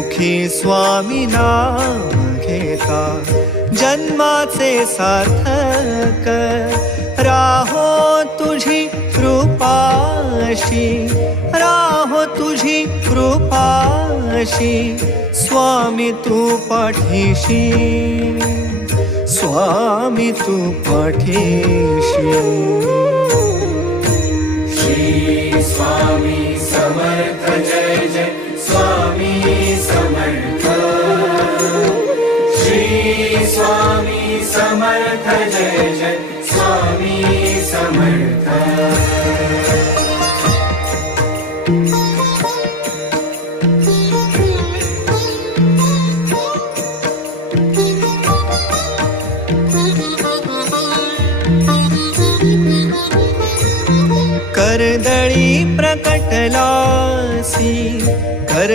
मुखी स्वामी नाम घेता जन्माचे सार्थक राहो तुझी कृपाशी, राहो तुझी कृपाशी स्वामी तू पाठीशी, स्वामी तू पाठीशी. श्री स्वामी समर्थ जय जय स्वामी समर्थ. श्री स्वामी समर्थ जय जय स्वामी समर्थ. कर्दळी प्रकटलासी कर